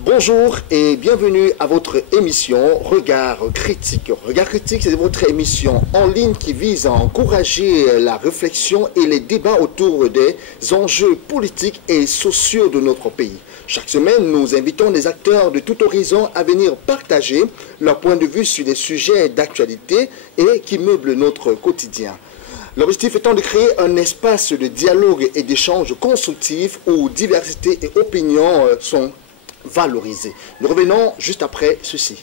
Bonjour et bienvenue à votre émission Regard Critique. Regard Critique, c'est votre émission en ligne qui vise à encourager la réflexion et les débats autour des enjeux politiques et sociaux de notre pays. Chaque semaine, nous invitons des acteurs de tout horizon à venir partager leur point de vue sur des sujets d'actualité et qui meublent notre quotidien. L'objectif étant de créer un espace de dialogue et d'échange constructif où diversité et opinions sont valorisées. Nous revenons juste après ceci.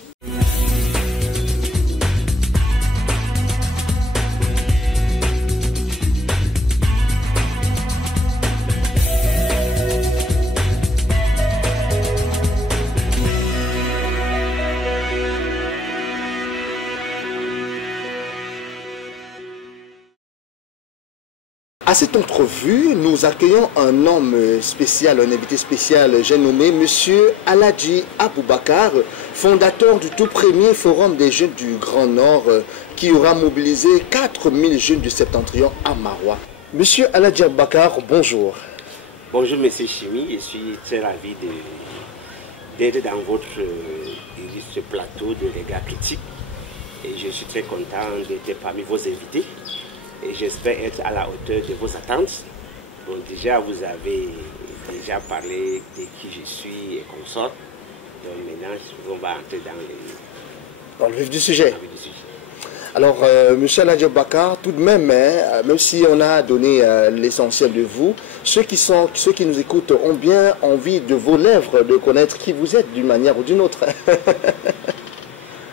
À cette entrevue, nous accueillons un homme spécial, un invité spécial, j'ai nommé Monsieur Aladji Aboubakar, fondateur du tout premier forum des jeunes du Grand Nord qui aura mobilisé 4000 jeunes du Septentrion à Maroua. Monsieur Aladji Aboubakar, bonjour. Bonjour Monsieur Chimi, je suis très ravi d'être dans votre ce plateau de Regard Critique et je suis très content d'être parmi vos invités. Et j'espère être à la hauteur de vos attentes. Bon, déjà, vous avez déjà parlé de qui je suis et consort. Donc maintenant, on va entrer dans le vif du sujet. Alors, M. Aladji Aboubakar, tout de même, même si on a donné l'essentiel de vous, ceux qui nous écoutent ont bien envie de vos lèvres de connaître qui vous êtes d'une manière ou d'une autre.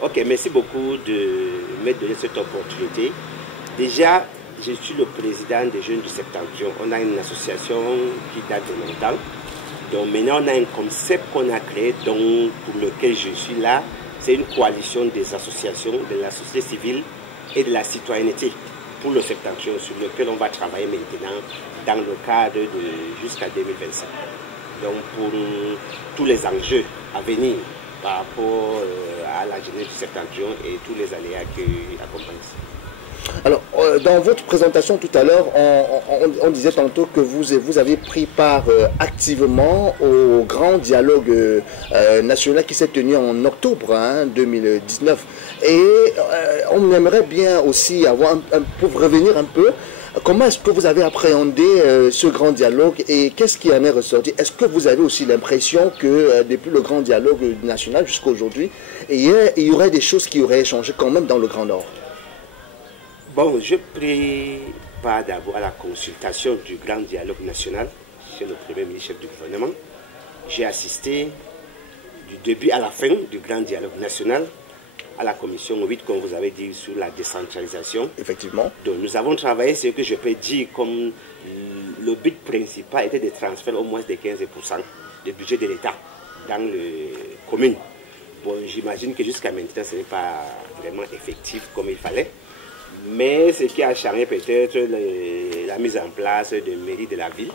Ok, merci beaucoup de me donner cette opportunité. Déjà, je suis le président des jeunes du Septentrion. On a une association qui date de longtemps. Donc maintenant, on a un concept qu'on a créé, pour lequel je suis là. C'est une coalition des associations de la société civile et de la citoyenneté pour le Septentrion, sur lequel on va travailler maintenant dans le cadre de jusqu'à 2025. Donc pour tous les enjeux à venir par rapport à la jeunesse du Septentrion et tous les aléas qui accompagnent ça. Alors, dans votre présentation tout à l'heure, on disait tantôt que vous avez pris part activement au grand dialogue national qui s'est tenu en octobre 2019. Et on aimerait bien aussi pour revenir un peu, comment est-ce que vous avez appréhendé ce grand dialogue et qu'est-ce qui en est ressorti? Est-ce que vous avez aussi l'impression que depuis le grand dialogue national jusqu'à aujourd'hui, il y aurait des choses qui auraient changé quand même dans le Grand Nord? Bon, je prie part d'abord à la consultation du Grand Dialogue National chez le Premier ministre chef du gouvernement. J'ai assisté du début à la fin du Grand Dialogue National à la commission 8, comme vous avez dit, sur la décentralisation. Effectivement. Donc nous avons travaillé ce que je peux dire comme le but principal était de transférer au moins de 15% du budget de l'État dans les communes. Bon, j'imagine que jusqu'à maintenant, ce n'est pas vraiment effectif comme il fallait. Mais ce qui a changé peut-être la mise en place de mairies de la ville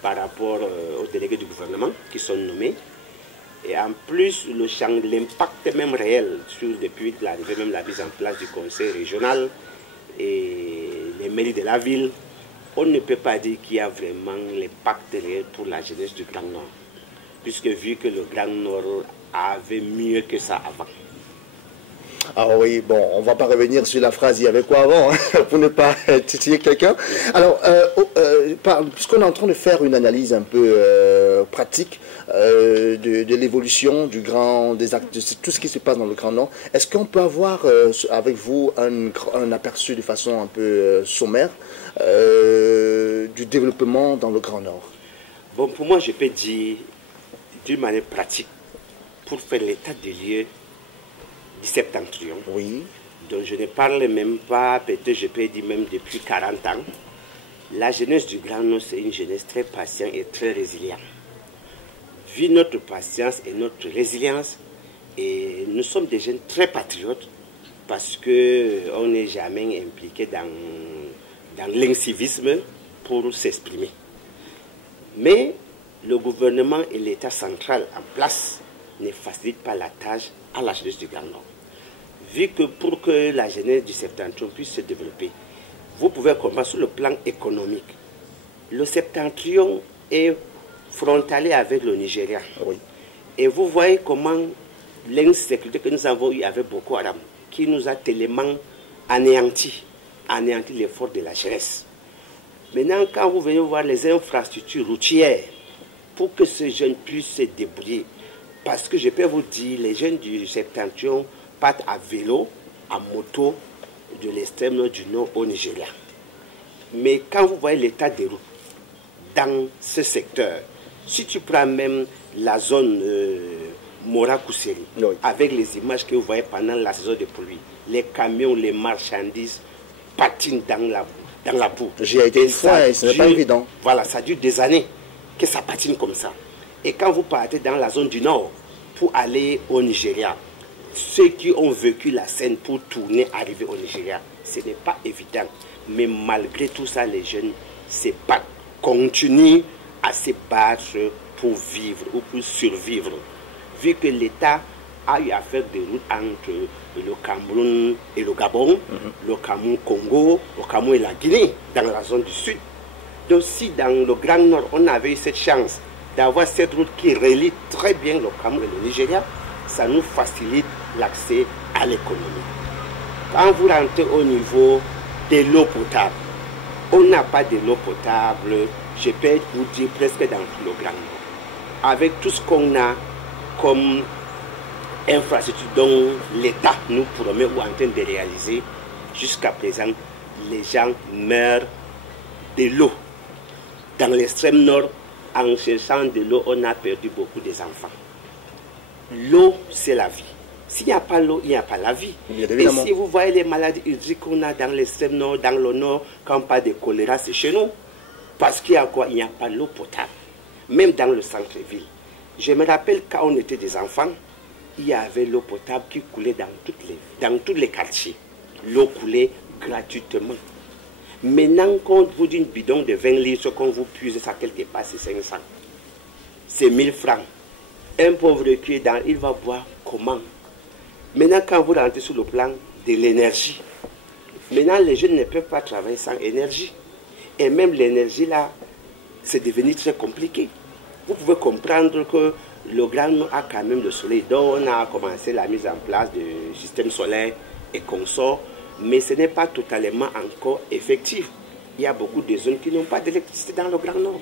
par rapport aux délégués du gouvernement qui sont nommés. Et en plus, l'impact même réel depuis l'arrivée, même la mise en place du conseil régional et les mairies de la ville, on ne peut pas dire qu'il y a vraiment l'impact réel pour la jeunesse du Grand Nord. Puisque vu que le Grand Nord avait mieux que ça avant. Ah oui, bon, on ne va pas revenir sur la phrase « il y avait quoi avant hein, ?» pour ne pas titiller quelqu'un. Alors, puisqu'on est en train de faire une analyse un peu pratique de l'évolution de tout ce qui se passe dans le Grand Nord, est-ce qu'on peut avoir avec vous un aperçu de façon un peu sommaire du développement dans le Grand Nord? Bon, pour moi, je peux dire d'une manière pratique, pour faire l'état des lieux du Septentrion. Oui. Donc je ne parle même pas, peut-être je peux dire même depuis 40 ans. La jeunesse du Grand Nord, c'est une jeunesse très patiente et très résiliente. Vu notre patience et notre résilience, et nous sommes des jeunes très patriotes parce qu'on n'est jamais impliqué dans l'incivisme pour s'exprimer. Mais le gouvernement et l'État central en place ne facilitent pas la tâche à la jeunesse du Grand Nord. Vu que pour que la jeunesse du Septentrion puisse se développer, vous pouvez comprendre sur le plan économique. Le Septentrion est frontalier avec le Nigeria. Oui. Et vous voyez comment l'insécurité que nous avons eue avec Boko Haram, qui nous a tellement anéanti l'effort de la jeunesse. Maintenant, quand vous venez voir les infrastructures routières, pour que ces jeunes puissent se débrouiller, parce que je peux vous dire, les jeunes du Septentrion partent à vélo, à moto, de l'extrême nord du nord au Nigeria. Mais quand vous voyez l'état des routes dans ce secteur, si tu prends même la zone Mora-Kousseri, oui, avec les images que vous voyez pendant la saison de pluie, les camions, les marchandises patinent dans la boue. J'y ai été une fois et ce n'est pas évident. Voilà, ça dure des années que ça patine comme ça. Et quand vous partez dans la zone du nord pour aller au Nigeria, ceux qui ont vécu la scène pour tourner, arriver au Nigeria, ce n'est pas évident. Mais malgré tout ça, les jeunes se battent, continuent à se battre pour vivre ou pour survivre. Vu que l'État a eu à faire des routes entre le Cameroun et le Gabon, le Cameroun-Congo, le Cameroun et la Guinée, dans la zone du sud. Donc si dans le Grand Nord, on avait eu cette chance d'avoir cette route qui relie très bien le Cameroun et le Nigeria, ça nous facilite l'accès à l'économie. Quand vous rentrez au niveau de l'eau potable, on n'a pas de l'eau potable, je peux vous dire presque dans tout le Grand Nord. Avec tout ce qu'on a comme infrastructure dont l'État nous promet ou est en train de réaliser, jusqu'à présent, les gens meurent de l'eau. Dans l'extrême nord, en cherchant de l'eau, on a perdu beaucoup d'enfants. L'eau, c'est la vie. S'il n'y a pas l'eau, il n'y a pas la vie. Et si vous voyez les maladies hydriques qu'on a dans l'extrême nord, dans le nord, quand on parle de choléra, c'est chez nous. Parce qu'il y a quoi? Il n'y a pas l'eau potable. Même dans le centre-ville. Je me rappelle quand on était des enfants, il y avait l'eau potable qui coulait dans tous les quartiers. L'eau coulait gratuitement. Maintenant, quand on vous dit une bidon de 20 litres, qu'on vous puise ça quelque part, c'est 500. C'est 1000 francs. Un pauvre qui est dans, il va boire comment? Maintenant, quand vous rentrez sur le plan de l'énergie, maintenant, les jeunes ne peuvent pas travailler sans énergie. Et même l'énergie, là, c'est devenu très compliqué. Vous pouvez comprendre que le Grand Nord a quand même le soleil. Donc, on a commencé la mise en place du système solaire et consorts, mais ce n'est pas totalement encore effectif. Il y a beaucoup de zones qui n'ont pas d'électricité dans le Grand Nord.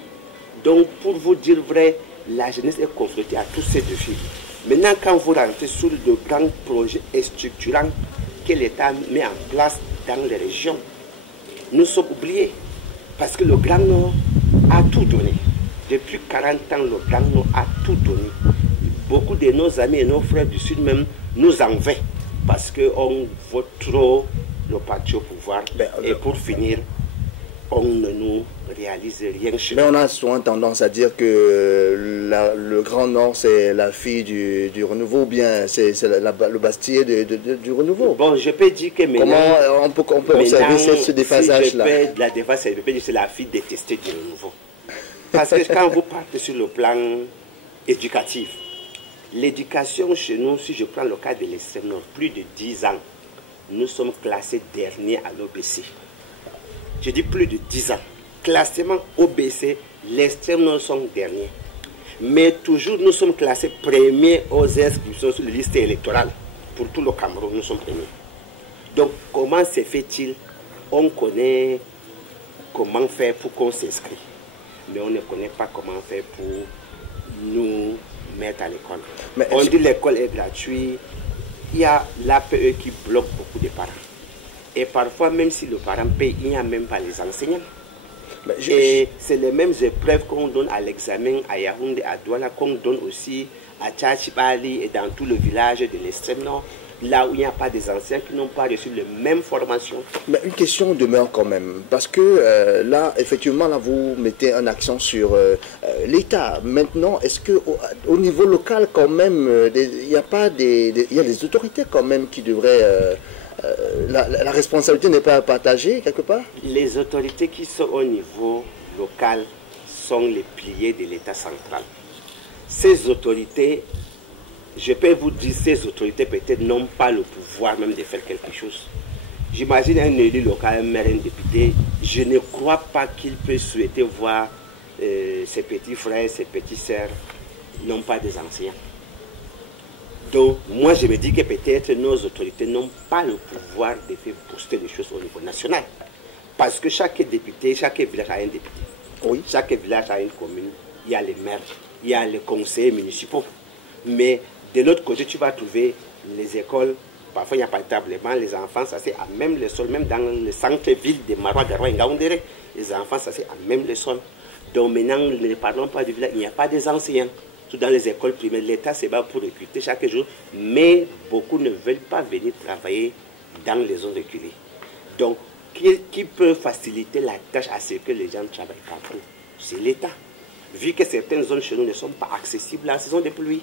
Donc, pour vous dire vrai, la jeunesse est confrontée à tous ces défis. Maintenant, quand vous rentrez sur de grands projets structurants que l'État met en place dans les régions, nous sommes oubliés. Parce que le Grand Nord a tout donné. Depuis 40 ans, le Grand Nord a tout donné. Beaucoup de nos amis et nos frères du Sud même nous en veulent. Parce qu'on vote trop le parti au pouvoir. Et pour finir, on ne nous réalise rien chez nous. Mais on a souvent tendance à dire que le Grand Nord, c'est la fille du renouveau, ou bien c'est le Bastille du renouveau. Bon, je peux dire que maintenant... Comment on peut observer ce déphasage-là? La déphasage, je peux dire que c'est la fille détestée du renouveau. Parce que quand vous partez sur le plan éducatif, l'éducation chez nous, si je prends le cas de l'extrême nord, plus de 10 ans, nous sommes classés derniers à l'OBC. Je dis plus de 10 ans. Classement OBC, l'extrême nord sont derniers. Mais toujours nous sommes classés premiers aux inscriptions sur les listes électorales. Pour tout le Cameroun, nous sommes premiers. Donc comment se fait-il? On connaît comment faire pour qu'on s'inscrit. Mais on ne connaît pas comment faire pour nous mettre à l'école. On dit l'école est gratuite. Il y a l'APE qui bloque beaucoup de parents. Et parfois, même si le parent paye, il n'y a même pas les enseignants. Et c'est les mêmes épreuves qu'on donne à l'examen à Yaoundé, à Douala, qu'on donne aussi à Tchachibali et dans tout le village de l'extrême nord, là où il n'y a pas des enseignants qui n'ont pas reçu les mêmes formations. Mais une question demeure quand même, parce que là, effectivement, là, vous mettez un accent sur l'État. Maintenant, est-ce qu'au niveau local, quand même, il y a des autorités quand même qui devraient... la responsabilité n'est pas partagée quelque part? Les autorités qui sont au niveau local sont les piliers de l'État central. Ces autorités, je peux vous dire, ces autorités peut-être n'ont pas le pouvoir même de faire quelque chose. J'imagine un élu local, un maire, un député, je ne crois pas qu'il peut souhaiter voir ses petits frères, ses petites sœurs n'ont pas des enseignants. Donc, moi, je me dis que peut-être nos autorités n'ont pas le pouvoir de faire booster les choses au niveau national. Parce que chaque député, chaque village a un député. Oui. Chaque village a une commune. Il y a les maires, il y a les conseillers municipaux. Mais de l'autre côté, tu vas trouver les écoles. Parfois, il n'y a pas d'établement. Les enfants, ça c'est à même le sol. Même dans le centre-ville de Maroua, Garoua et Ngaoundéré, les enfants, ça c'est à même le sol. Donc maintenant, ne parlons pas du village. Il n'y a pas des enseignants. Dans les écoles primaires, l'État se bat pour recruter chaque jour, mais beaucoup ne veulent pas venir travailler dans les zones reculées. Donc, qui peut faciliter la tâche à ce que les gens travaillent partout? C'est l'État. Vu que certaines zones chez nous ne sont pas accessibles en saison de pluie.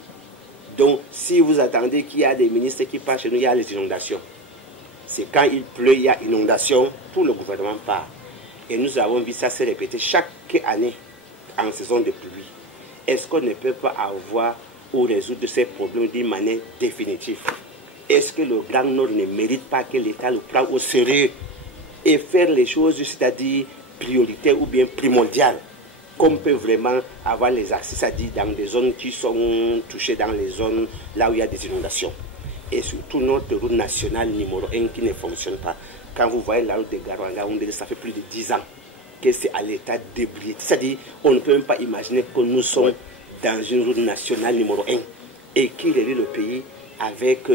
Donc, si vous attendez qu'il y a des ministres qui partent chez nous, il y a les inondations. C'est quand il pleut, il y a inondation, tout le gouvernement part. Et nous avons vu ça se répéter chaque année en saison de pluie. Est-ce qu'on ne peut pas avoir ou résoudre ces problèmes d'une manière définitive? Est-ce que le Grand Nord ne mérite pas que l'État le prenne au sérieux et faire les choses, c'est-à-dire prioritaires ou bien primordiales, qu'on peut vraiment avoir les accès, c'est-à-dire dans des zones qui sont touchées, dans les zones là où il y a des inondations. Et surtout notre route nationale numéro 1 qui ne fonctionne pas. Quand vous voyez la route de Garouanga, ça fait plus de 10 ans que c'est à l'état d'ébriété. C'est-à-dire, on ne peut même pas imaginer que nous sommes dans une route nationale numéro 1 et qui relie le pays avec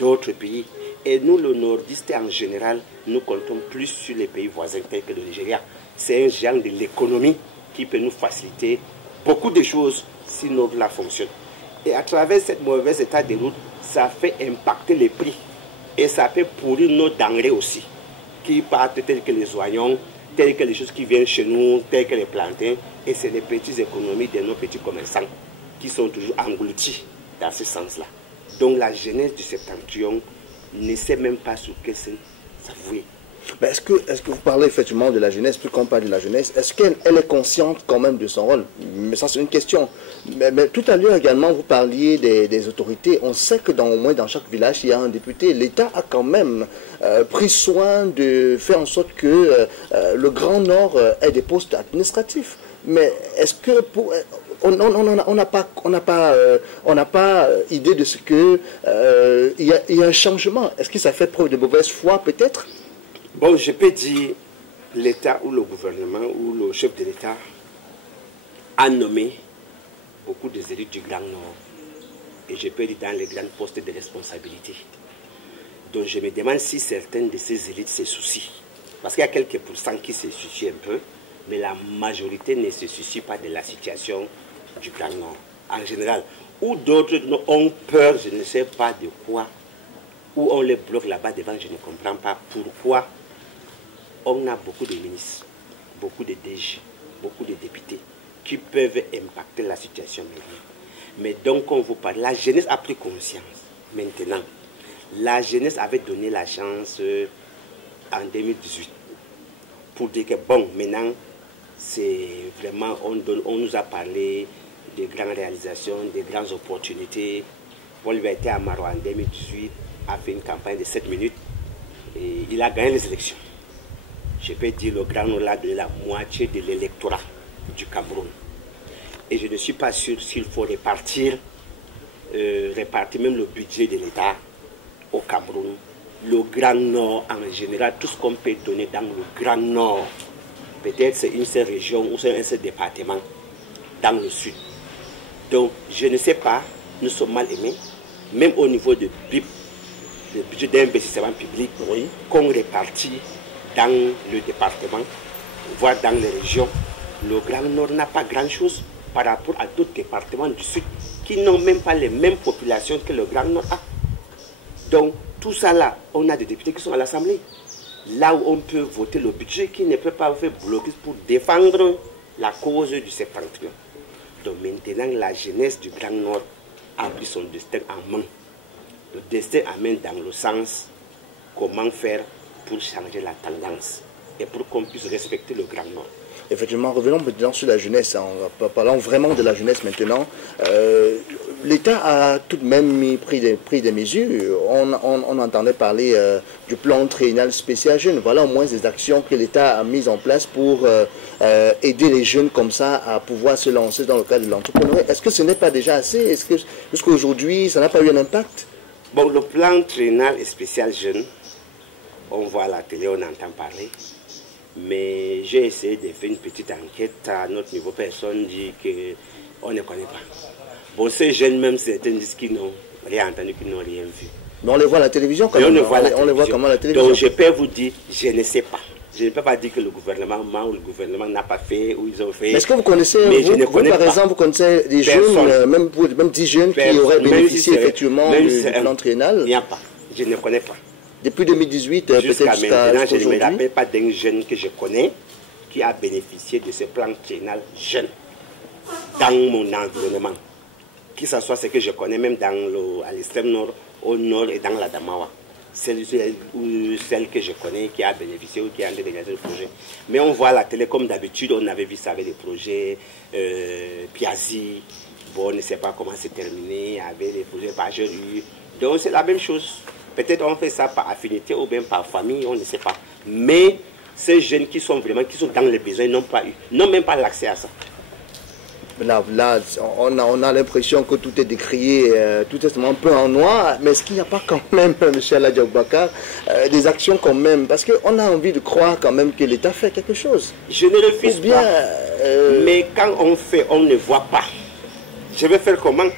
d'autres pays. Et nous, le nordiste en général, nous comptons plus sur les pays voisins tels que le Nigeria. C'est un genre de l'économie qui peut nous faciliter beaucoup de choses si notre route fonctionne. Et à travers cette mauvaise état de route, ça fait impacter les prix. Et ça peut pourrir nos denrées aussi, qui partent tels que les oignons, telles que les choses qui viennent chez nous, telles que les plantains, et c'est les petites économies de nos petits commerçants qui sont toujours engloutis dans ce sens-là. Donc la jeunesse du septentrion ne sait même pas sur quel sens s'avouer. Est-ce que vous parlez effectivement de la jeunesse, plus qu'on parle de la jeunesse, est-ce qu'elle est consciente quand même de son rôle? Mais ça c'est une question. Mais tout à l'heure également vous parliez des autorités. On sait que au moins dans chaque village il y a un député. L'État a quand même pris soin de faire en sorte que le Grand Nord ait des postes administratifs. Mais est-ce que on n'a pas idée de ce que il y a un changement? Est-ce que ça fait preuve de mauvaise foi peut-être? Bon, je peux dire l'État ou le gouvernement ou le chef de l'État a nommé beaucoup des élus du Grand Nord. Et je peux dire dans les grands postes de responsabilité. Donc je me demande si certains de ces élites se soucient. Parce qu'il y a quelques pourcents qui se soucient un peu, mais la majorité ne se soucie pas de la situation du Grand Nord en général. Ou d'autres ont peur, je ne sais pas de quoi, ou on les bloque là-bas devant, je ne comprends pas pourquoi. On a beaucoup de ministres, beaucoup de DG, beaucoup de députés qui peuvent impacter la situation maintenant. Mais donc, on vous parle, la jeunesse a pris conscience maintenant. La jeunesse avait donné la chance en 2018 pour dire que bon, maintenant, c'est vraiment, on nous a parlé de grandes réalisations, de grandes opportunités. Paul lui a été à Maroua en 2018, a fait une campagne de 7 minutes et il a gagné les élections. Je peux dire le Grand Nord a donné la moitié de l'électorat du Cameroun. Et je ne suis pas sûr s'il faut répartir même le budget de l'État au Cameroun. Le Grand Nord en général, tout ce qu'on peut donner dans le Grand Nord, peut-être c'est une seule région ou c'est un seul département dans le sud. Donc je ne sais pas, nous sommes mal aimés, même au niveau de BIP, le budget d'investissement public, oui, qu'on répartit dans le département, voire dans les régions. Le Grand Nord n'a pas grand-chose par rapport à d'autres départements du Sud qui n'ont même pas les mêmes populations que le Grand Nord a. Donc, tout ça là, on a des députés qui sont à l'Assemblée. Là où on peut voter le budget, qui ne peut pas faire bloquer pour défendre la cause du septentrion. Donc maintenant, la jeunesse du Grand Nord a pris son destin en main. Le destin amène dans le sens comment faire pour changer la tendance et pour qu'on puisse respecter le Grand Nord. Effectivement, revenons maintenant sur la jeunesse, en parlant vraiment de la jeunesse maintenant. l'État a tout de même pris des mesures. On entendait parler du plan triennal spécial jeunes. Voilà au moins des actions que l'État a mises en place pour aider les jeunes comme ça à pouvoir se lancer dans le cadre de l'entrepreneuriat. Est-ce que ce n'est pas déjà assez? Est-ce que jusqu'à aujourd'hui, ça n'a pas eu un impact? Bon, le plan triennal spécial jeunes, on voit à la télé, on entend parler. Mais j'ai essayé de faire une petite enquête à notre niveau. Personne dit qu'on ne connaît pas. Bon, ces jeunes, même certains disent qu'ils n'ont rien entendu, qu'ils n'ont rien vu. Mais on les voit à la télévision quand même. On les voit comment à la télévision. Donc je peux vous dire, je ne sais pas. Je ne peux pas dire que le gouvernement ou le gouvernement n'a pas fait ou ils ont fait. Est-ce que vous connaissez, vous, par exemple, vous connaissez des jeunes, même 10 jeunes qui auraient bénéficié effectivement du plan triennal? Il n'y a pas. Je ne connais pas. Depuis 2018, peut-être jusqu'à maintenant, je ne me rappelle pas d'un jeune que je connais qui a bénéficié de ce plan triennal jeune dans mon environnement. Que ce soit ce que je connais, même à l'extrême nord, au nord et dans la Damawa. Celle que je connais qui a bénéficié ou qui a engagé le projet. Mais on voit à la télé, comme d'habitude, on avait vu ça avec des projets Piazzi. Bon, on ne sait pas comment c'est terminé, avec les projets Bajeru. Donc c'est la même chose. Peut-être on fait ça par affinité ou bien par famille, on ne sait pas. Mais ces jeunes qui sont dans les besoins n'ont même pas l'accès à ça. Là, on a l'impression que tout est décrié, tout est un peu en noir, mais est-ce qu'il n'y a pas quand même, M. Aladji Aboubacar, des actions quand même? Parce qu'on a envie de croire quand même que l'État fait quelque chose. Je ne refuse pas, mais quand on fait, on ne voit pas. Je vais faire comment?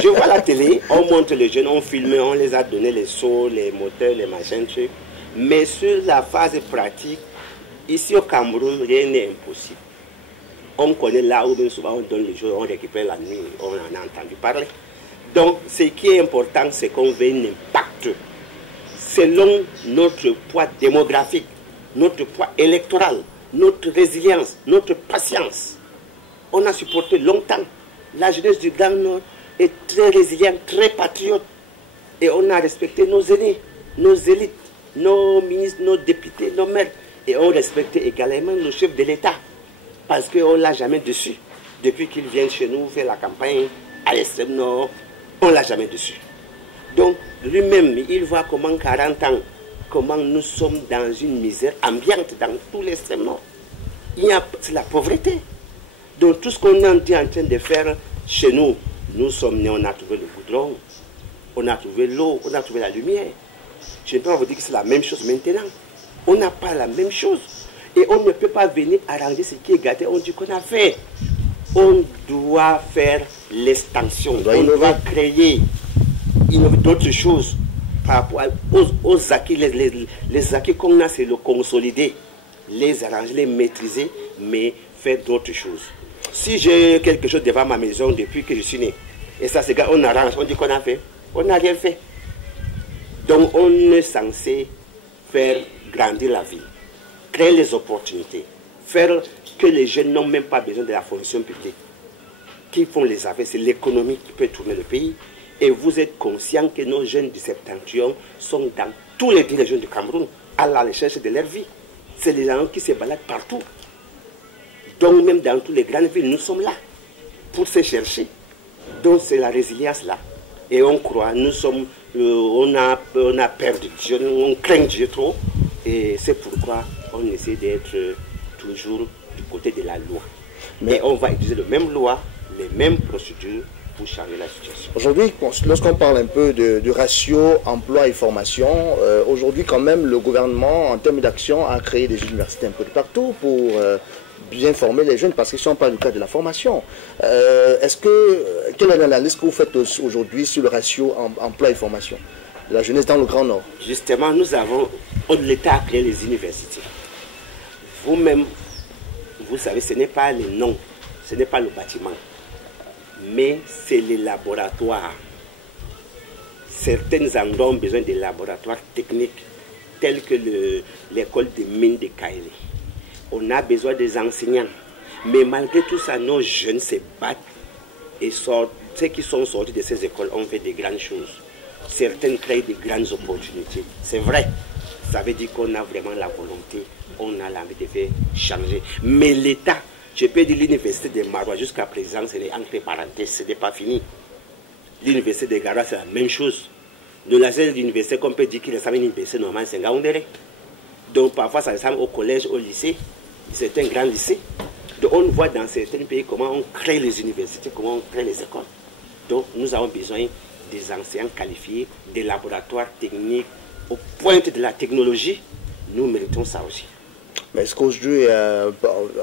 Je vois la télé, on montre les jeunes, on filme, on les a donné les sauts, les moteurs, les machins, trucs. Mais sur la phase pratique, ici au Cameroun, rien n'est impossible. On connaît là où bien souvent on donne les jours, on récupère la nuit, on en a entendu parler. Donc ce qui est important, c'est qu'on veut un impact selon notre poids démographique, notre poids électoral, notre résilience, notre patience. On a supporté longtemps. La jeunesse du Grand Nord est très résiliente, très patriote. Et on a respecté nos aînés, nos élites, nos ministres, nos députés, nos maires. Et on respecte également le chef de l'État. Parce qu'on ne l'a jamais dessus. Depuis qu'il vient chez nous faire la campagne à l'extrême nord, on ne l'a jamais dessus. Donc lui-même, il voit comment 40 ans, comment nous sommes dans une misère ambiante dans tout l'extrême nord. C'est la pauvreté. Donc tout ce qu'on est en train de faire chez nous, nous sommes nés, on a trouvé le goudron, on a trouvé l'eau, on a trouvé la lumière. Je ne peux pas vous dire que c'est la même chose maintenant. On n'a pas la même chose. Et on ne peut pas venir arranger ce qui est gâté. On dit qu'on a fait. On doit faire l'extension. On doit créer d'autres choses par rapport aux acquis. Les acquis qu'on a, c'est le consolider, les arranger, les maîtriser, mais faire d'autres choses. Si j'ai quelque chose devant ma maison depuis que je suis né, et ça, c'est on arrange, on dit qu'on a fait. On n'a rien fait. Donc, on est censé faire grandir la vie, créer les opportunités, faire que les jeunes n'ont même pas besoin de la fonction publique. Qui font les affaires, c'est l'économie qui peut tourner le pays. Et vous êtes conscient que nos jeunes du Septentrion sont dans tous les régions du Cameroun, à la recherche de leur vie. C'est des gens qui se baladent partout. Donc même dans toutes les grandes villes, nous sommes là pour se chercher. Donc c'est la résilience là. Et on croit, on a perdu Dieu, on craint Dieu trop. Et c'est pourquoi on essaie d'être toujours du côté de la loi. Mais on va utiliser la même loi, les mêmes procédures pour changer la situation. Aujourd'hui, lorsqu'on parle un peu de ratio emploi et formation, aujourd'hui quand même le gouvernement en termes d'action a créé des universités un peu de partout pour bien former les jeunes parce qu'ils ne sont pas du cadre de la formation. Quelle est l'analyse que vous faites aujourd'hui sur le ratio emploi et formation de la jeunesse dans le Grand Nord? Justement, l'État a créé les universités. Vous-même, vous savez, ce n'est pas les noms, ce n'est pas le bâtiment, mais c'est les laboratoires. Certains endroits ont besoin de laboratoires techniques, tels que l'école des mines de Kaélé. On a besoin des enseignants. Mais malgré tout ça, nos jeunes se battent et sortent. Ceux qui sont sortis de ces écoles ont fait des grandes choses. Certains créent de grandes opportunités. C'est vrai. Ça veut dire qu'on a vraiment la volonté, on a l'envie de faire changer. Mais l'État, je peux dire l'université de Maroua jusqu'à présent, c'est entre parenthèses, ce n'est pas fini. L'université de Garoua, c'est la même chose. De la seule université qu'on peut dire qu'il ressemble à une université normale, c'est Ngaoundéré. Donc parfois ça ressemble au collège, au lycée. C'est un grand lycée. Donc on voit dans certains pays comment on crée les universités, comment on crée les écoles. Donc nous avons besoin des enseignants qualifiés, des laboratoires techniques, aux pointes de la technologie. Nous méritons ça aussi. Mais est-ce qu'aujourd'hui,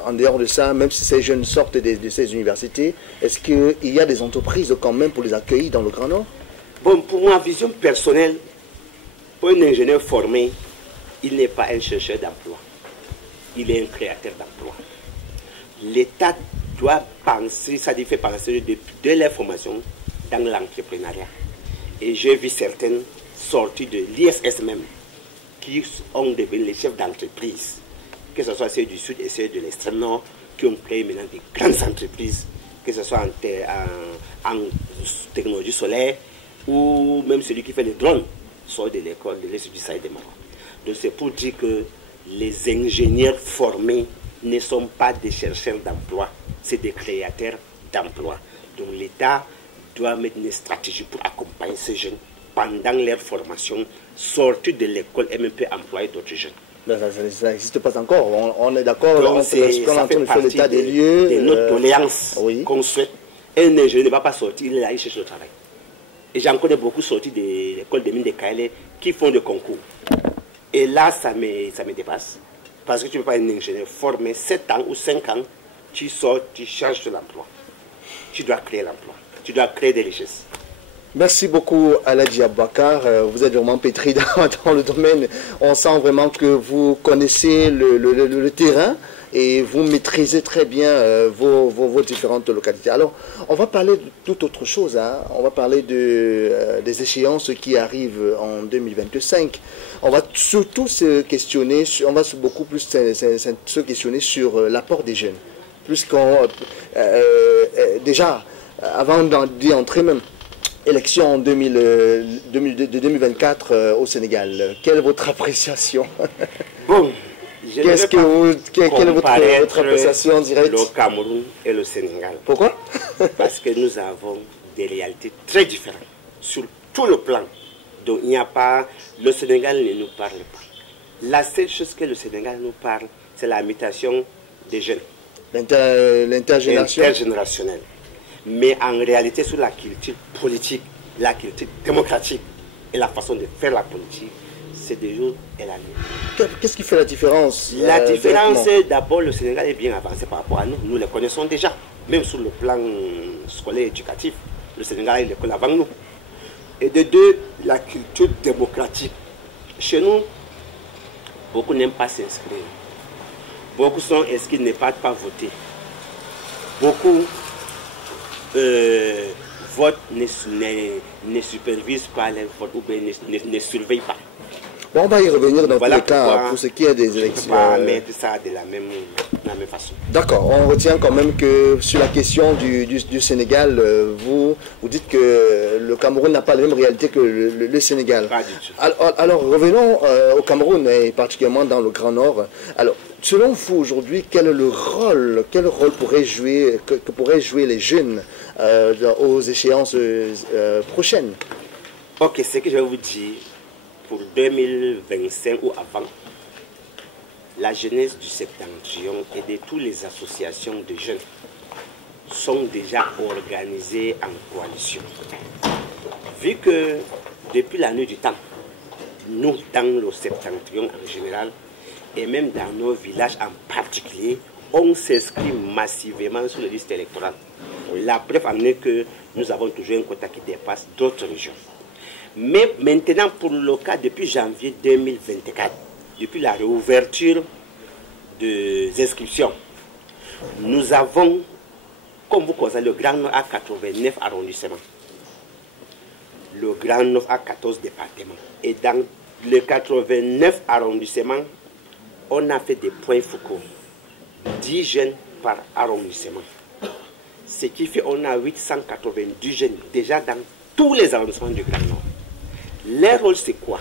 en dehors de ça, même si ces jeunes sortent de ces universités, est-ce qu'il y a des entreprises quand même pour les accueillir dans le Grand Nord? Bon, pour ma vision personnelle, pour un ingénieur formé, il n'est pas un chercheur d'emploi. Il est un créateur d'emploi. L'État doit penser, ça dit fait penser de leur formation dans l'entrepreneuriat. Et j'ai vu certaines sorties de l'ISS même qui ont devenu les chefs d'entreprise, que ce soit ceux du Sud et ceux de l'extrême Nord, qui ont créé maintenant des grandes entreprises, que ce soit en technologie solaire, ou même celui qui fait les drones, sort de l'école de l'Institut du Sahel de Maroc. Donc c'est pour dire que les ingénieurs formés ne sont pas des chercheurs d'emploi, c'est des créateurs d'emploi. Donc l'État doit mettre une stratégie pour accompagner ces jeunes pendant leur formation, sortir de l'école et même peut employer d'autres jeunes. Ben, ça n'existe pas encore. On est d'accord entre ce qu'on est en train de faire l'état des lieux. De notre doléance oui. qu'on souhaite. Un ingénieur ne va pas sortir, il est là, il cherche le travail. Et j'en connais beaucoup sortis de l'école des mines de Kaélé qui font des concours. Et là, ça me dépasse. Parce que tu ne peux pas être un ingénieur formé 7 ans ou 5 ans, tu sors, tu cherches l'emploi. Tu dois créer l'emploi. Tu dois créer des richesses. Merci beaucoup Aladji Aboubacar, vous êtes vraiment pétri dans le domaine. On sent vraiment que vous connaissez le terrain et vous maîtrisez très bien vos différentes localités. Alors, on va parler de toute autre chose. Hein. On va parler des échéances qui arrivent en 2025. On va surtout se questionner, on va beaucoup plus se questionner sur l'apport des jeunes. Puisqu'on, déjà, avant d'y entrer même, élection en 2024 au Sénégal. Quelle est votre appréciation? Bon, quelle est votre appréciation directe? Le Cameroun et le Sénégal. Pourquoi? Parce que nous avons des réalités très différentes sur tout le plan. Donc il n'y a pas... Le Sénégal ne nous parle pas. La seule chose que le Sénégal nous parle, c'est la mutation des jeunes. L'intergénérationnel. Mais en réalité, sur la culture politique, la culture démocratique et la façon de faire la politique, c'est des jours et la nuit. Qu'est-ce qui fait la différence? La différence, d'abord, le Sénégal est bien avancé par rapport à nous. Nous les connaissons déjà, même sur le plan scolaire et éducatif. Le Sénégal a l'école avant nous. Et de deux, la culture démocratique. Chez nous, beaucoup n'aiment pas s'inscrire. Beaucoup sont inscrits, ne partent pas voter. Beaucoup vote ne supervise pas les votes ou bien ne surveille pas. Bon, on va y revenir dans tous les cas pour ce qui est des élections. On ne peut pas mettre ça de la même façon. D'accord, on retient quand même que sur la question du Sénégal, vous dites que le Cameroun n'a pas la même réalité que le Sénégal. Pas du tout. Alors revenons au Cameroun et particulièrement dans le Grand Nord. Alors, selon vous aujourd'hui, quel rôle pourraient jouer les jeunes aux échéances prochaines? Ok, ce que je vais vous dire, pour 2025 ou avant, la jeunesse du Septentrion et de toutes les associations de jeunes sont déjà organisées en coalition. Vu que depuis la nuit du temps, nous, dans le Septentrion en général, et même dans nos villages en particulier, on s'inscrit massivement sur les listes électorales. La preuve en est que nous avons toujours un quota qui dépasse d'autres régions. Mais maintenant, pour le cas, depuis janvier 2024, depuis la réouverture des inscriptions, nous avons, comme vous constatez, le Grand Nord a 89 arrondissements. Le Grand Nord a 14 départements. Et dans les 89 arrondissements, on a fait des points focaux. 10 jeunes par arrondissement. Ce qui fait qu'on a 890 jeunes déjà dans tous les arrondissements du Grand Nord. Leur rôle, c'est quoi?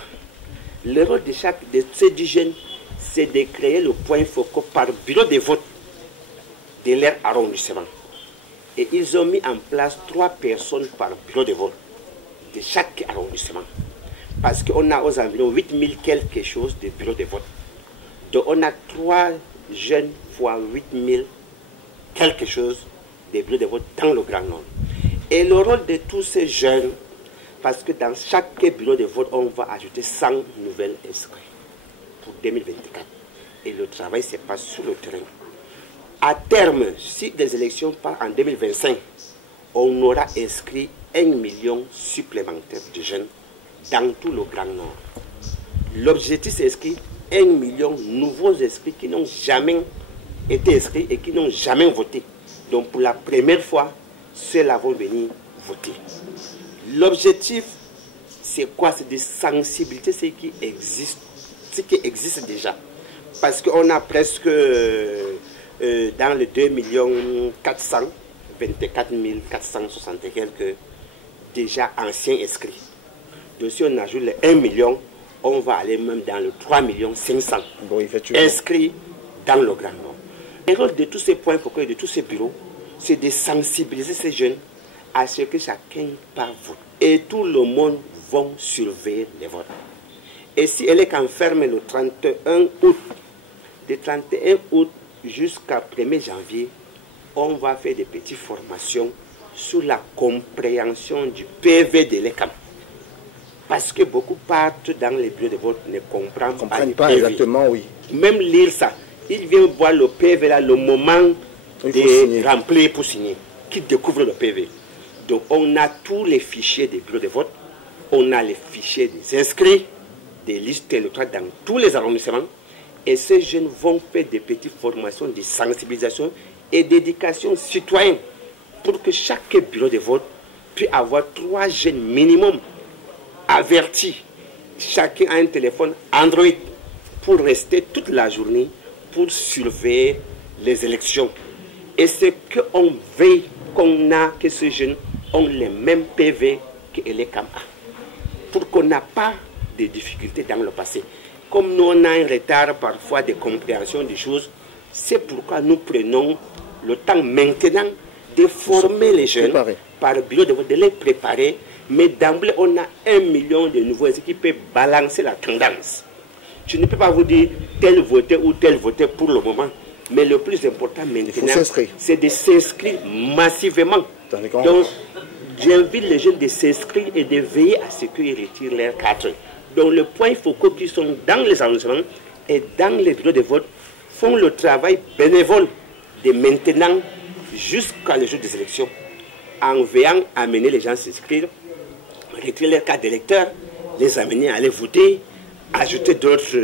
Le rôle de chaque de ces 10 jeunes, c'est de créer le point focal par bureau de vote de leur arrondissement. Et ils ont mis en place 3 personnes par bureau de vote de chaque arrondissement. Parce qu'on a aux environs 8000 quelque chose de bureaux de vote. Donc on a 3 jeunes fois 8000 quelque chose de bureaux de vote dans le Grand Nord. Et le rôle de tous ces jeunes, parce que dans chaque bureau de vote, on va ajouter 100 nouvelles inscrits pour 2024. Et le travail se passe sur le terrain. À terme, si les élections partent en 2025, on aura inscrit 1 million supplémentaire de jeunes dans tout le Grand Nord. L'objectif, c'est inscrire 1 million de nouveaux inscrits qui n'ont jamais été inscrits et qui n'ont jamais voté. Donc pour la première fois, ceux-là vont venir voter. L'objectif, c'est quoi? C'est de sensibiliser ce qui existe déjà. Parce qu'on a presque, dans les 2 424 460 quelques déjà anciens inscrits. Donc si on ajoute les 1 million, on va aller même dans le 3 500 000 inscrits dans le Grand Nord. Le rôle de tous ces points focaux et de tous ces bureaux, c'est de sensibiliser ces jeunes à ce que chacun part voter. Et tout le monde va surveiller les votes. Et si elle est enfermée le 31 août, de 31 août jusqu'à 1er janvier, on va faire des petites formations sur la compréhension du PV de l'ECAM. Parce que beaucoup partent dans les bureaux de vote ne comprennent pas exactement, oui. Même lire ça, ils viennent voir le PV là, le moment de remplir pour signer, qui découvre le PV. Donc on a tous les fichiers des bureaux de vote, on a les fichiers des inscrits, des listes électorales dans tous les arrondissements, et ces jeunes vont faire des petites formations de sensibilisation et d'éducation citoyenne pour que chaque bureau de vote puisse avoir 3 jeunes minimum avertis. Chacun a un téléphone Android pour rester toute la journée pour surveiller les élections. Et c'est qu'on veille qu'on a, que ces jeunes ont les mêmes PV que les CAMA, pour qu'on n'a pas de difficultés dans le passé. Comme nous on a un retard parfois de compréhension des choses, c'est pourquoi nous prenons le temps maintenant de former les jeunes par bureau de vote, de les préparer. Mais d'emblée, on a 1 million de nouveaux inscrits qui peuvent balancer la tendance. Je ne peux pas vous dire tel voter ou tel voter pour le moment. Mais le plus important maintenant, c'est de s'inscrire massivement. Donc, j'invite les jeunes de s'inscrire et de veiller à ce qu'ils retirent leurs cartes. Donc, le point focal qui sont dans les arrondissements et dans les bureaux de vote font le travail bénévole de maintenant jusqu'à le jour des élections, en veillant à amener les gens à s'inscrire, retirer leurs cartes d'électeurs, les amener à aller voter, ajouter d'autres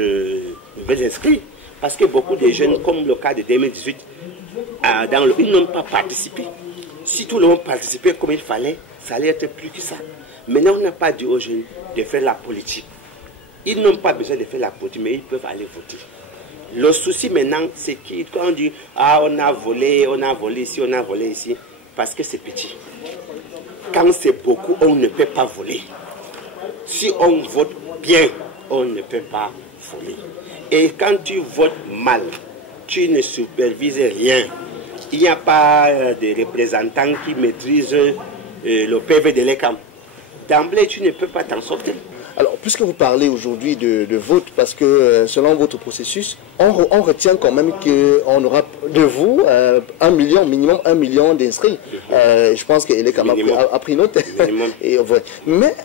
nouvelles inscrits. Parce que beaucoup de jeunes, comme le cas de 2018, ils n'ont pas participé. Si tout le monde participait comme il fallait, ça allait être plus que ça. Maintenant, on n'a pas dit aux jeunes de faire la politique. Ils n'ont pas besoin de faire la politique, mais ils peuvent aller voter. Le souci maintenant, c'est qu'on dit « Ah, on a volé ici, on a volé ici », parce que c'est petit. Quand c'est beaucoup, on ne peut pas voler. Si on vote bien, on ne peut pas voler. Et quand tu votes mal, tu ne supervises rien. Il n'y a pas de représentants qui maîtrisent le PV de l'ECAM. D'emblée, tu ne peux pas t'en sortir. Alors, puisque vous parlez aujourd'hui de vote, parce que selon votre processus, on retient quand même qu'on aura de vous 1 million, minimum 1 million d'inscrits. Je pense que l'ECAM a pris note. Et, mais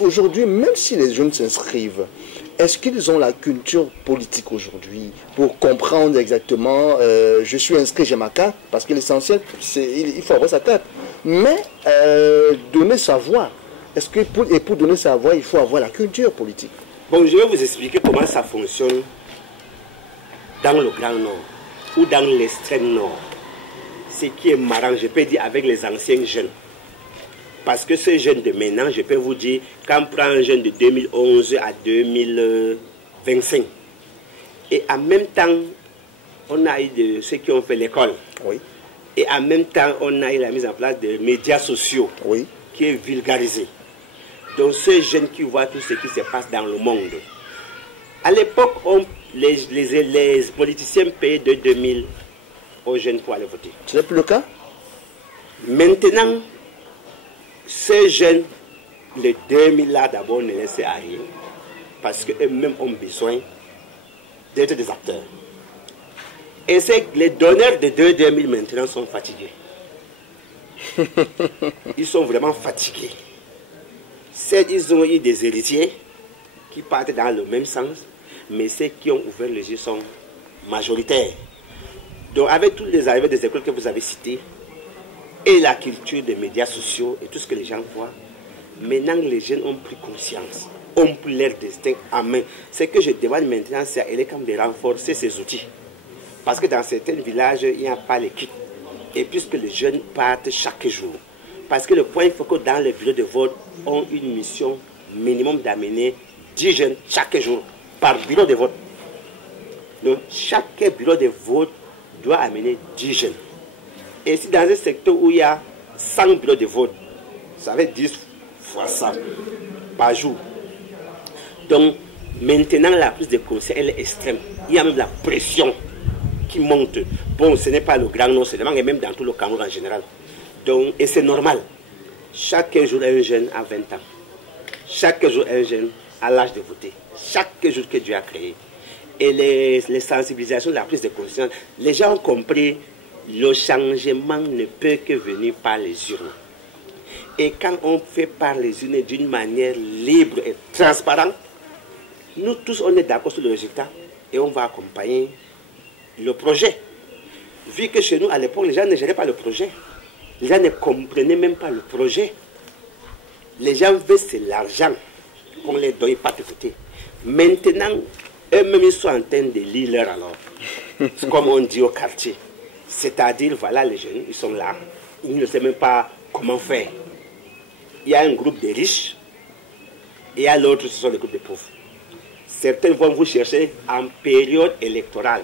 aujourd'hui, même si les jeunes s'inscrivent, est-ce qu'ils ont la culture politique aujourd'hui pour comprendre exactement, je suis inscrit, j'ai ma carte, parce que l'essentiel, il faut avoir sa carte. Mais donner sa voix, est-ce que pour donner sa voix, il faut avoir la culture politique? Bon, je vais vous expliquer comment ça fonctionne dans le Grand Nord ou dans l'extrême Nord. Ce qui est marrant, je peux dire, avec les anciens jeunes. Parce que ces jeunes de maintenant, je peux vous dire, quand on prend un jeune de 2011 à 2025, et en même temps, on a eu ceux qui ont fait l'école. Oui. Et en même temps, on a eu la mise en place des médias sociaux, oui, qui est vulgarisé. Donc ces jeunes qui voient tout ce qui se passe dans le monde. À l'époque, les politiciens payaient de 2000 aux jeunes pour aller voter. Ce n'est plus le cas? Maintenant, ces jeunes, les 2000 là d'abord ne laissent à rien, parce qu'eux-mêmes ont besoin d'être des acteurs. Et c'est les donneurs de 2000 maintenant sont fatigués. Ils sont vraiment fatigués. Ils ont eu des héritiers qui partent dans le même sens, mais ceux qui ont ouvert les yeux sont majoritaires. Donc avec tous les arrivées des écoles que vous avez citées, et la culture des médias sociaux et tout ce que les gens voient, maintenant les jeunes ont pris conscience, ont pris leur destin en main. Ce que je demande maintenant, c'est à l'Écam de renforcer ces outils. Parce que dans certains villages, il n'y a pas l'équipe. Et puisque les jeunes partent chaque jour. Parce que le point focal dans les bureaux de vote ont une mission minimum d'amener 10 jeunes chaque jour par bureau de vote. Donc chaque bureau de vote doit amener 10 jeunes. Et si dans un secteur où il y a 100 bureaux de vote, ça fait 10 fois ça par jour. Donc maintenant la prise de conscience elle est extrême. Il y a même la pression qui monte. Bon, ce n'est pas le grand nom seulement, mais même dans tout le Cameroun en général. Donc, et c'est normal. Chaque jour, un jeune a 20 ans. Chaque jour, un jeune a l'âge de voter. Chaque jour que Dieu a créé. Et les sensibilisations, la prise de conscience, les gens ont compris, le changement ne peut que venir par les urnes. Et quand on fait par les urnes d'une manière libre et transparente, nous tous, on est d'accord sur le résultat et on va accompagner le projet. Vu que chez nous, à l'époque, les gens ne géraient pas le projet. Les gens ne comprenaient même pas le projet. Les gens veulent c'est l'argent qu'on les donne pas de voter. Maintenant, eux-mêmes, ils sont en train de lire leur alors. C'est comme on dit au quartier. C'est-à-dire, voilà les jeunes, ils sont là. Ils ne savent même pas comment faire. Il y a un groupe de riches et il y a l'autre, ce sont les groupes de pauvres. Certains vont vous chercher en période électorale.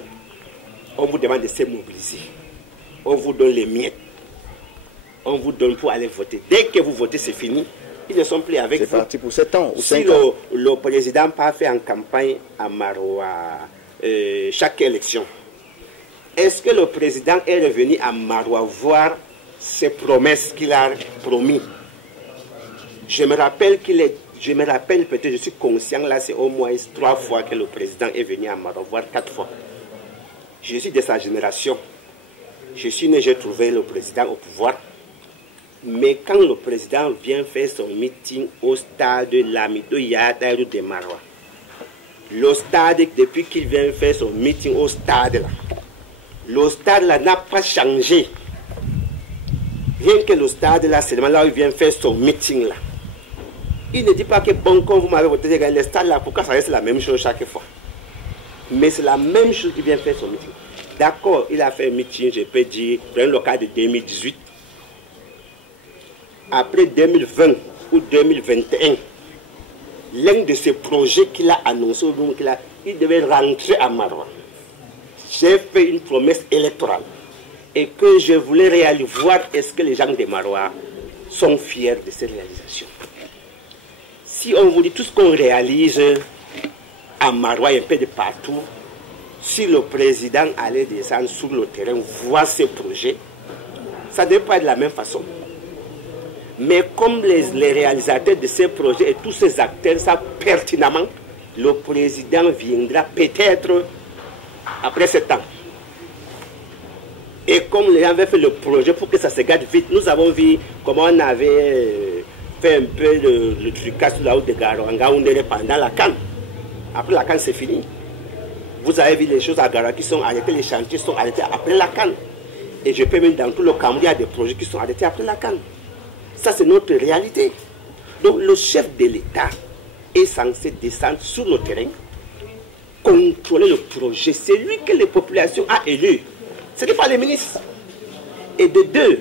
On vous demande de se mobiliser. On vous donne les miettes. On vous donne pour aller voter. Dès que vous votez, c'est fini. Ils ne sont plus avec vous. C'est parti pour 7 ans ou 5 si ans. Le président pas fait en campagne à Maroua chaque élection, est-ce que le président est revenu à Maroua voir ses promesses qu'il a promis? Je me rappelle peut-être, je suis conscient, là c'est au moins 3 fois que le président est venu à Maroua, voire 4 fois. Je suis de sa génération. Je suis né, j'ai trouvé le président au pouvoir. Mais quand le président vient faire son meeting au stade Lamido Yataïrou de Maroua, le stade, depuis qu'il vient faire son meeting au stade là, le stade là n'a pas changé. Rien que le stade là, seulement là où il vient faire son meeting là. Il ne dit pas que bon, quand vous m'avez voté, le stade là, pourquoi ça reste la même chose chaque fois? Mais c'est la même chose qu'il vient faire son meeting. D'accord, il a fait un meeting, je peux dire, prenons le cas de 2018. Après 2020 ou 2021, l'un de ces projets qu'il a annoncé, il devait rentrer à Maroua. J'ai fait une promesse électorale et que je voulais voir est-ce que les gens de Maroua sont fiers de cette réalisation. Si on vous dit tout ce qu'on réalise à Maroua, un peu de partout, si le président allait descendre sur le terrain, voir ces projets, ça ne devait pas être de la même façon. Mais comme les réalisateurs de ces projets et tous ces acteurs savent pertinemment, le président viendra peut-être après 7 ans. Et comme les gens avaient fait le projet pour que ça se garde vite, nous avons vu comment on avait fait un peu le trucage sur la route de Garanga pendant la CAN. Après la CAN, c'est fini. Vous avez vu les choses à Garanga qui sont arrêtées, les chantiers sont arrêtés après la CAN. Et je peux même dans tout le Cameroun, il y a des projets qui sont arrêtés après la CAN. Ça, c'est notre réalité. Donc, le chef de l'État est censé descendre sur le terrain, contrôler le projet. C'est lui que les populations ont élu. Ce n'est pas les ministres. Et de deux,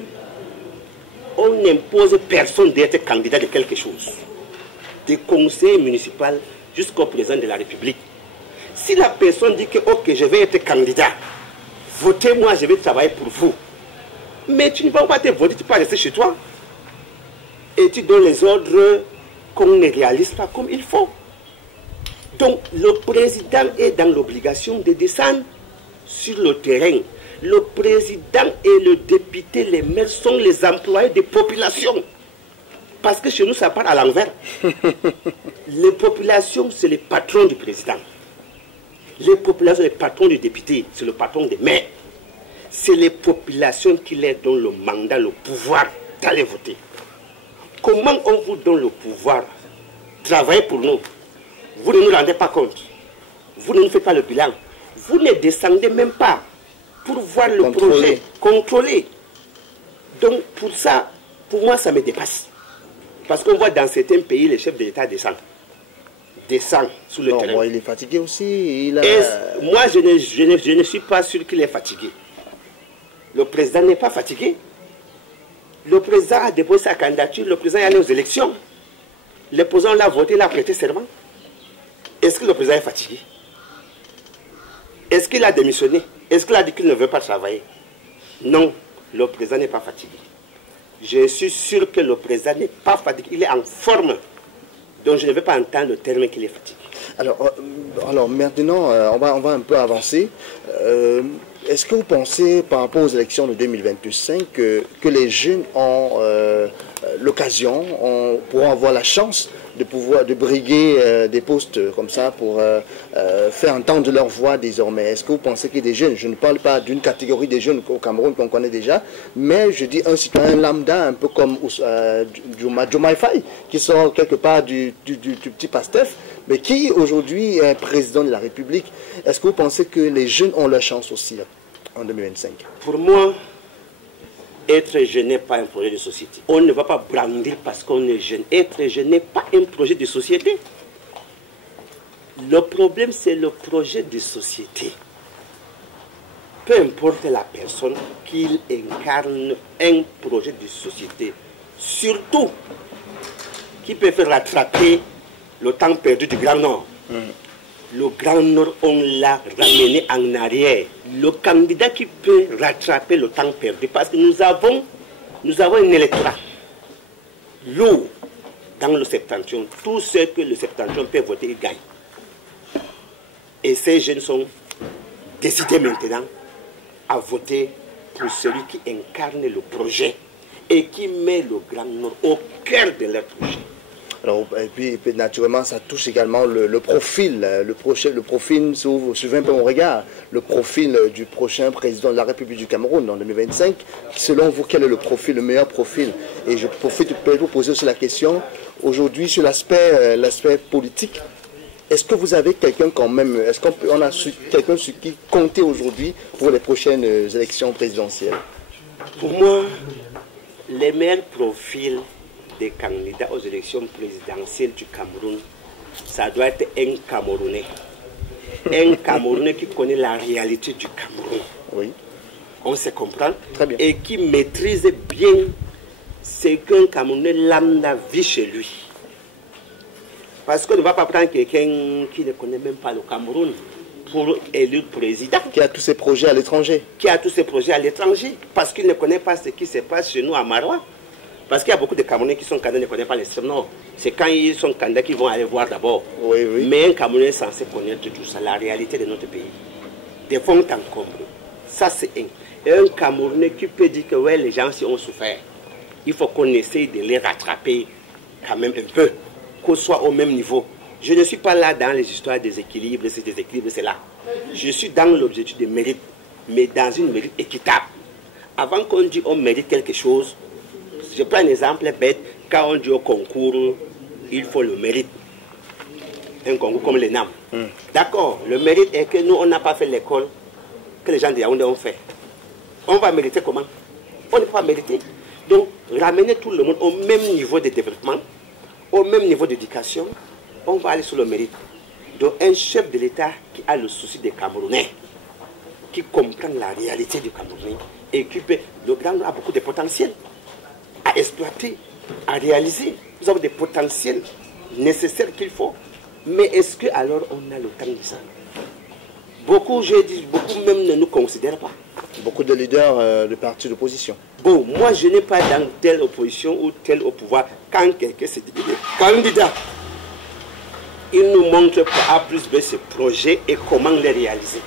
on n'impose personne d'être candidat de quelque chose. Des conseillers municipaux jusqu'au président de la République. Si la personne dit que, ok, je vais être candidat, votez-moi, je vais travailler pour vous. Mais tu ne vas pas te voter, tu peux rester chez toi. Et tu donnes les ordres qu'on ne réalise pas comme il faut. Donc, le président est dans l'obligation de descendre sur le terrain. Le président et le député, les maires sont les employés des populations. Parce que chez nous, ça part à l'envers. Les populations, c'est les patrons du président. Les populations, c'est les patrons du député, c'est le patron des maires. C'est les populations qui leur donnent le mandat, le pouvoir d'aller voter. Comment on vous donne le pouvoir? Travaillez pour nous. Vous ne nous rendez pas compte. Vous ne nous faites pas le bilan. Vous ne descendez même pas pour voir le projet, contrôler. Donc pour ça, pour moi, ça me dépasse. Parce qu'on voit dans certains pays, les chefs de l'État descendent sous le terrain. Bon, il est fatigué aussi. Moi, je ne suis pas sûr qu'il est fatigué. Le président n'est pas fatigué. Le président a déposé sa candidature, le président est allé aux élections. Le président l'a voté, il a prêté serment. Est-ce que le président est fatigué? Est-ce qu'il a démissionné? Est-ce qu'il a dit qu'il ne veut pas travailler? Non, le président n'est pas fatigué. Je suis sûr que le président n'est pas fatigué. Il est en forme. Donc je ne vais pas entendre le terme qu'il est fatigué. Alors maintenant, on va un peu avancer. Est-ce que vous pensez, par rapport aux élections de 2025, que les jeunes ont l'occasion, pourront avoir la chance de briguer des postes comme ça pour faire entendre leur voix désormais? Est-ce que vous pensez que des jeunes, je ne parle pas d'une catégorie des jeunes au Cameroun qu'on connaît déjà, mais je dis un citoyen lambda, un peu comme Diomaye Faye, qui sort quelque part du petit Pastef, mais qui aujourd'hui est président de la République. Est-ce que vous pensez que les jeunes ont leur chance aussi en 2025? Pour moi, être jeune n'est pas un projet de société. On ne va pas brandir parce qu'on est jeune. Être jeune n'est pas un projet de société. Le problème, c'est le projet de société. Peu importe la personne, qu'il incarne un projet de société. Surtout, qui peut faire rattraper le temps perdu du Grand Nord. Le Grand Nord, on l'a ramené en arrière. Le candidat qui peut rattraper le temps perdu, parce que nous avons un électorat lourd dans le septentrion. Tout ce que le septentrion peut voter, il gagne. Et ces jeunes sont décidés maintenant à voter pour celui qui incarne le projet et qui met le Grand Nord au cœur de leur projet. Alors, et puis naturellement, ça touche également le profil, si vous vous souvenez un peu mon regard, le profil du prochain président de la République du Cameroun en 2025. Selon vous, quel est le profil, le meilleur profil? Et je profite pour vous poser aussi la question, aujourd'hui, sur l'aspect politique, est-ce que vous avez quelqu'un quand même, est-ce qu'on a quelqu'un sur qui compter aujourd'hui pour les prochaines élections présidentielles? Pour moi, les meilleurs profils des candidats aux élections présidentielles du Cameroun, ça doit être un Camerounais. Un Camerounais qui connaît la réalité du Cameroun. Oui. On se comprend. Très bien. Et qui maîtrise bien ce qu'un Camerounais lambda vit chez lui. Parce qu'on ne va pas prendre quelqu'un qui ne connaît même pas le Cameroun pour élire président. Qui a tous ses projets à l'étranger. Parce qu'il ne connaît pas ce qui se passe chez nous à Marois. Parce qu'il y a beaucoup de Camerounais qui sont candidats, ne connaissent pas l'extrême nord. C'est quand ils sont candidats qu'ils vont aller voir d'abord. Oui, oui. Mais un Camerounais est censé connaître tout ça, la réalité de notre pays. Des fonds en comble. Ça, c'est un. Et un Camerounais qui peut dire que ouais, les gens s'y ont souffert. Il faut qu'on essaye de les rattraper quand même un peu, qu'on soit au même niveau. Je ne suis pas là dans les histoires des équilibres, c'est des équilibres, c'est là. Je suis dans l'objectif de mérite, mais dans une mérite équitable. Avant qu'on dise on mérite quelque chose, je prends un exemple bête, quand on dit au concours, il faut le mérite. Un concours comme l'ENAM. D'accord, le mérite est que nous, on n'a pas fait l'école que les gens de Yaoundé ont fait. On va mériter comment? On ne peut pas mériter. Donc, ramener tout le monde au même niveau de développement, au même niveau d'éducation, on va aller sur le mérite. Donc, un chef de l'État qui a le souci des Camerounais, qui comprend la réalité du Camerounais, et qui peut... Le Grand Nord a beaucoup de potentiel à exploiter, à réaliser. Nous avons des potentiels nécessaires qu'il faut. Mais est-ce que alors on a le temps de ça? Beaucoup, j'ai dit, beaucoup même ne nous considèrent pas. Beaucoup de leaders de partis d'opposition. Bon, moi je n'ai pas dans telle opposition ou tel au pouvoir. Quand quelqu'un se dit candidat, il nous montre par A plus B ce projet et comment les réaliser.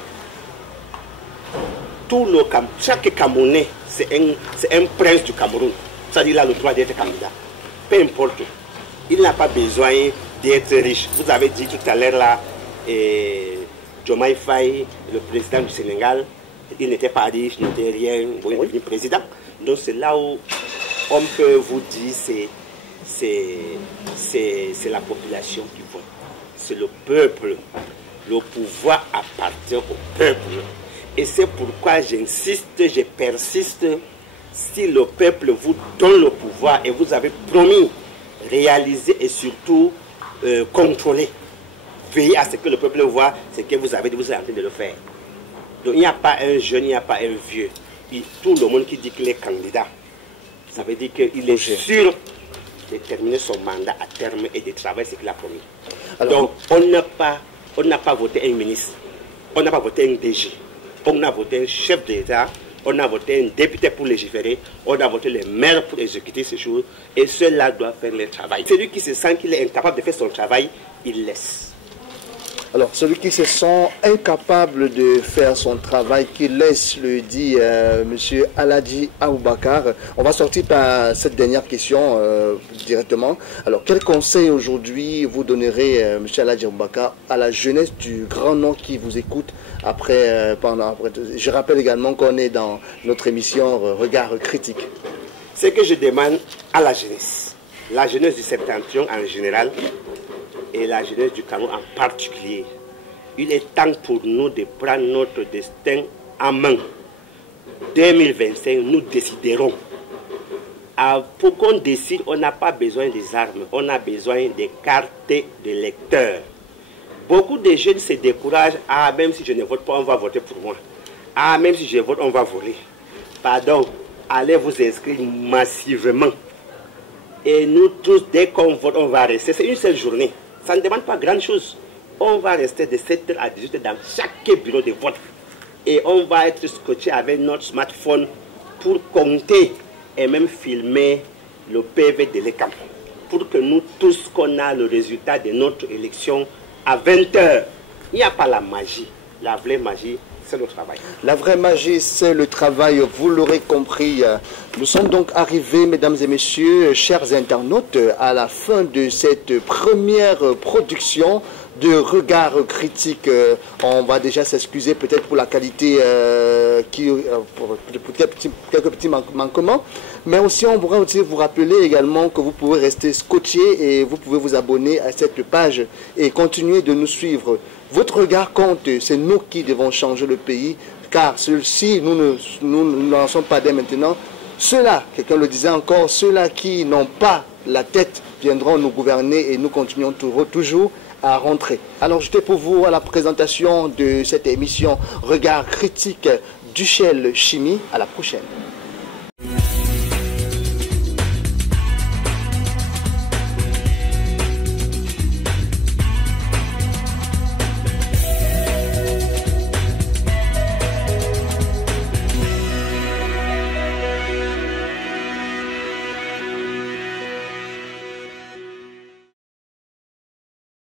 chaque Camerounais, c'est un prince du Cameroun. C'est-à-dire qu'il a le droit d'être candidat. Peu importe. Il n'a pas besoin d'être riche. Vous avez dit tout à l'heure là, Diomaye Faye, le président du Sénégal, il n'était pas riche, il n'était rien, bon, il est devenu président. Donc c'est là où on peut vous dire c'est la population qui vote. C'est le peuple. Le pouvoir appartient au peuple. Et c'est pourquoi j'insiste, je persiste. Si le peuple vous donne le pouvoir et vous avez promis réaliser et surtout contrôler, veiller à ce que le peuple voit ce que vous avez dit, vous êtes en train de le faire. Donc il n'y a pas un jeune, il n'y a pas un vieux. Tout le monde qui dit qu'il est candidat, ça veut dire qu'il est sûr de terminer son mandat à terme et de travailler ce qu'il a promis. Alors, donc on n'a pas voté un ministre, on n'a pas voté un DG, on a voté un chef d'État, on a voté un député pour légiférer, on a voté les maires pour exécuter ces choses, et ceux-là doivent faire le travail. Celui qui se sent qu'il est incapable de faire son travail, il laisse. Alors, celui qui se sent incapable de faire son travail, qui laisse, le dit M. Aladji Aboubakar. On va sortir par cette dernière question directement. Alors, quel conseil aujourd'hui vous donnerez, M. Aladji Aboubakar, à la jeunesse du grand nom qui vous écoute après. Je rappelle également qu'on est dans notre émission Regard critique. Ce que je demande à la jeunesse du Septentrion en général, et la jeunesse du Cameroun en particulier, il est temps pour nous de prendre notre destin en main. 2025, nous déciderons. Pour qu'on décide, on n'a pas besoin des armes, on a besoin des cartes d'électeurs. Beaucoup de jeunes se découragent. Ah, même si je ne vote pas, on va voter pour moi. Ah, même si je vote, on va voler. Pardon, allez vous inscrire massivement. Et nous tous, dès qu'on vote, on va rester. C'est une seule journée. Ça ne demande pas grand chose. On va rester de 7h à 18h dans chaque bureau de vote. Et on va être scotché avec notre smartphone pour compter et même filmer le PV de l'ECAM. Pour que nous tous, qu'on a le résultat de notre élection à 20h. Il n'y a pas la magie. La vraie magie, c'est le travail. La vraie magie, c'est le travail, vous l'aurez compris. Nous sommes donc arrivés, mesdames et messieurs, chers internautes, à la fin de cette première production de Regard critique. On va déjà s'excuser peut-être pour la qualité, pour quelques petits manquements. Mais aussi, on pourrait aussi vous rappeler également que vous pouvez rester scotché et vous pouvez vous abonner à cette page et continuer de nous suivre. Votre regard compte, c'est nous qui devons changer le pays, car si nous n'en sommes pas dès maintenant, ceux-là, quelqu'un le disait encore, ceux-là qui n'ont pas la tête viendront nous gouverner et nous continuons toujours à rentrer. Alors j'étais pour vous à la présentation de cette émission Regard critique, Duchel Chimie. À la prochaine.